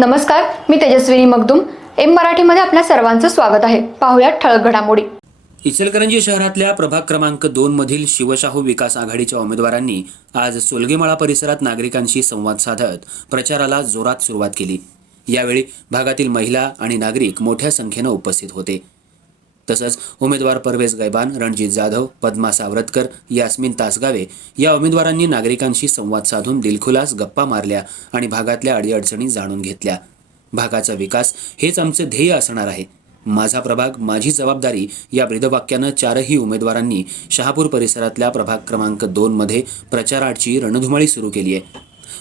नमस्कार मी तेजस्विनी मगदुम. एम मराठीमध्ये आपल्या सर्वांचं स्वागत आहे. पाहुयात ठळक घडामोडी. इचलकरंजी शहरातल्या प्रभाग क्रमांक दोन मधील शिवशाहू विकास आघाडीच्या उमेदवारांनी आज सोलगेमाळा परिसरात नागरिकांशी संवाद साधत प्रचाराला जोरात सुरुवात केली. यावेळी भागातील महिला आणि नागरिक मोठ्या संख्येनं उपस्थित होते. तसंच उमेदवार परवेज गैबान रणजित जाधव पद्मा सावरतकर यास्मिन तासगावे या उमेदवारांनी नागरिकांशी संवाद साधून दिलखुलास गप्पा मारल्या आणि भागातल्या अडीअडचणी जाणून घेतल्या. भागाचा विकास हेच आमचे ध्येय असणार आहे. माझा प्रभाग माझी जबाबदारी या ब्रीदवाक्यानं चारही उमेदवारांनी शहापूर परिसरातल्या प्रभाग क्रमांक दोनमध्ये प्रचाराची रणधुमाळी सुरू केली आहे.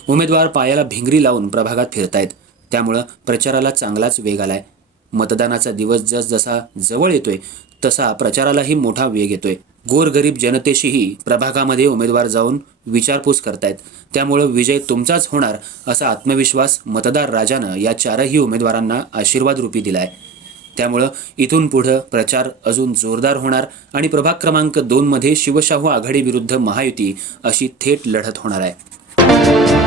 उमेदवार पायाला भिंगरी लावून प्रभागात फिरतायत. त्यामुळं प्रचाराला चांगलाच वेग आलाय. मतदानाचा दिवस जसजसा जवळ येतोय तसा प्रचारालाही मोठा वेग येतोय. गोरगरीब जनतेशीही प्रभागामध्ये उमेदवार जाऊन विचारपूस करतायत. त्यामुळं विजय तुमचाच होणार असा आत्मविश्वास मतदार राजानं या चारही उमेदवारांना आशीर्वाद रूपी दिलाय. त्यामुळं इथून पुढं प्रचार अजून जोरदार होणार आणि प्रभाग क्रमांक दोनमध्ये शिवशाहू आघाडीविरुद्ध महायुती अशी थेट लढत होणार आहे.